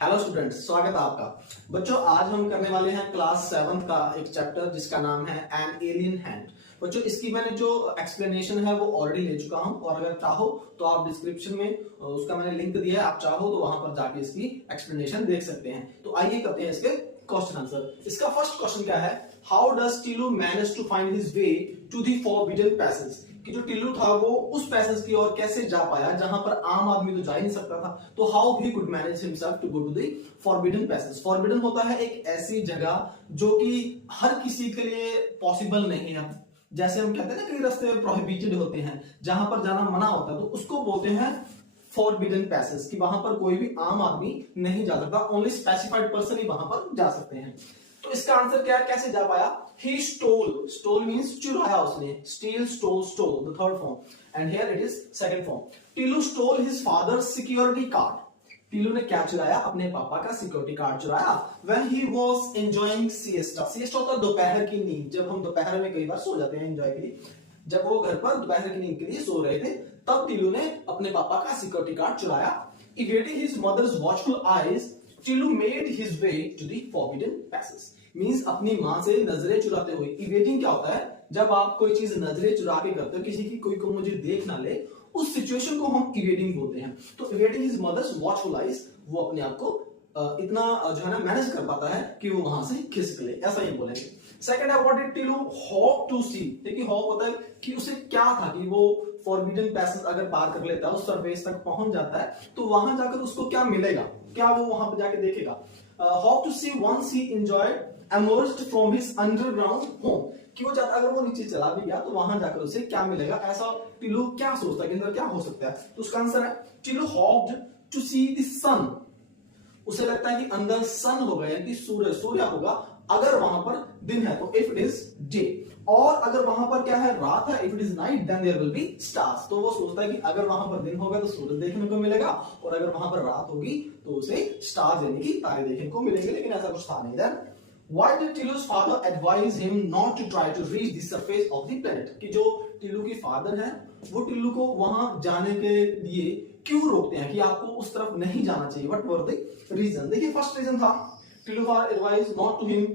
Hello students, स्वागत है आपका। बच्चों, आज हम करने वाले हैं क्लास 7 का एक चैप्टर जिसका नाम है एन एलियन हैंड। बच्चों, इसकी मैंने जो एक्सप्लेनेशन है वो ऑलरेडी ले चुका हूं, और अगर चाहो तो आप डिस्क्रिप्शन में उसका मैंने लिंक दिया है, आप चाहो तो वहां पर जाके इसकी एक्सप्लेनेशन देख सकते हैं। तो आइए करते हैं इसके क्वेश्चन आंसर। इसका फर्स्ट क्वेश्चन क्या है, how does Tillu manage to find his way to the forbidden passage. कि जो टिल्लू था वो उस पैसेज की ओर कैसे जा पाया जहां पर आम आदमी तो जा ही नहीं सकता था। तो how he could manage himself to go to the forbidden passage. Forbidden होता है एक ऐसी जगह जो कि हर किसी के लिए पॉसिबल नहीं है। जैसे हम कहते हैं ना, कई रास्ते प्रोहिबिटेड होते हैं, जहां पर जाना मना होता है, तो उसको बोलते हैं फॉरबिडन पैसेज, कि वहां पर कोई भी आम आदमी नहीं जा सकता, ओनली स्पेसिफाइड पर्सन ही वहां पर जा सकते हैं। तो इसका आंसर क्या है, कैसे जा पाया। He stole means चुराया उसने, steal, stole, the third form, and here it is second form. Tillu stole his father's security card. Tillu ने क्या चुराया, अपने पापा का सिक्योरिटी कार्ड चुराया। When he was enjoying siesta, siesta होता है दोपहर की नींद, जब हम दोपहर में कई बार सो जाते हैं एंजॉय के लिए। जब वो घर पर दोपहर की नींद के लिए सो रहे थे, तब टिल्लू ने अपने पापा का सिक्योरिटी कार्ड चुराया। Evading his mother's watchful eyes, Tillu made his way to the forbidden passage. Means अपनी मां से नजरें चुराते हुए। इवेडिंग क्या होता है, जब आप कोई चीज नजरें चुरा के करते हो, किसी की कोई को मुझे देख ना ले, उस सिचुएशन को हम इवेडिंग बोलते हैं। तो evading his mother's watchful eyes, वो अपने आप को इतना जो है ना मैनेज कर पाता है कि वो वहां से खिसक ले, ऐसा ही बोलेंगे। सेकंड है, what did Tillu hope to see. देखिए होप होता है कि उसे क्या था कि वो फॉरबिडन पैसेज अगर पार कर लेता है, उस सरफेस तक पहुंच जाता है, तो वहां जाकर उसको क्या मिलेगा, क्या वो वहां पर जाके देखेगा। Hope to see once he enjoyed emerged from his underground home, कि वो चाहता अगर वो नीचे चला भी गया तो वहां जाकर उसे क्या मिलेगा, ऐसा टिल्लू क्या सोचता है कि अंदर क्या हो सकता है। तो उसका आंसर है Tillu hoped to see the sun. उसे लगता है कि अंदर सन होगा, यानी कि सूर्य होगा अगर वहां पर दिन है, तो इफ इट इज डे। और अगर वहां पर क्या है, रात है, if it is night then there will be stars. तो वो सोचता है कि अगर वहां पर दिन होगा तो सूरज देखने को मिलेगा, और अगर वहां पर रात होगी तो उसे स्टार्स यानी कि तारे देखने को मिलेंगे, लेकिन ऐसा कुछ था नहीं। Then Why did Tillu's father advise him not to try to reach the surface of the planet? कि जो टिल्लू की फादर है, वो टिल्लू को वहां जाने के लिए क्यों रोकते हैं कि आपको उस तरफ नहीं जाना चाहिए। What were the reason? देखिए फर्स्ट रीजन था, Tillu father advised not to him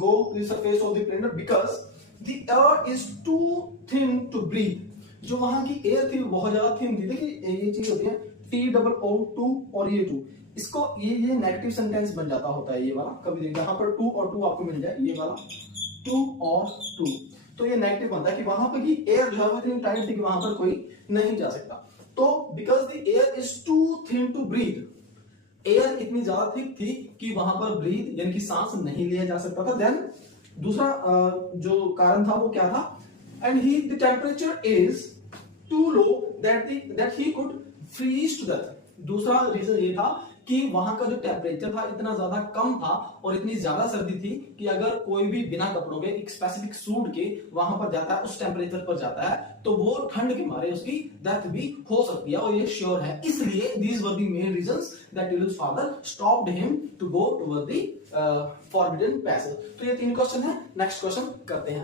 go to the surface of the planet because the air is too thin to breathe. जो वहां की एयर थी बहुत ज्यादा थिन थी। देखिए ये चीज होती है TOO2 और ये 2, इसको ये नेगेटिव सेंटेंस बन जाता होता है ये वाला। कभी देखिए यहाँ पर 2 और 2 आपको मिल जाए, ये वाला 2 और 2, तो ये नेगेटिव बनता है कि वहां पर की एयर जो है वो इतनी टाइट थी कि वहां पर कोई नहीं जा सकता। तो because the air is too thin to breathe, air इतनी ज्यादा थिक थी कि वहां पर ब्रीथ यानी कि सांस नहीं लिया जा सकता था। देन दूसरा जो कारण था वो क्या था, and he the temperature is too low that he could freeze to death. दूसरा रीजन ये था कि वहां का जो टेम्परेचर था इतना ज्यादा कम था और इतनी ज्यादा सर्दी थी कि अगर कोई भी बिना कपड़ों के एक स्पेसिफिक सूट के वहां पर जाता है, उस टेम्परेचर पर जाता है, तो वो ठंड के मारे उसकी डेथ भी हो सकती है, और ये श्योर है। इसलिए these were the main reasons that टिल्लू's father stopped him to go toward the forbidden passage. तो ये 3 क्वेश्चन है। नेक्स्ट क्वेश्चन करते हैं।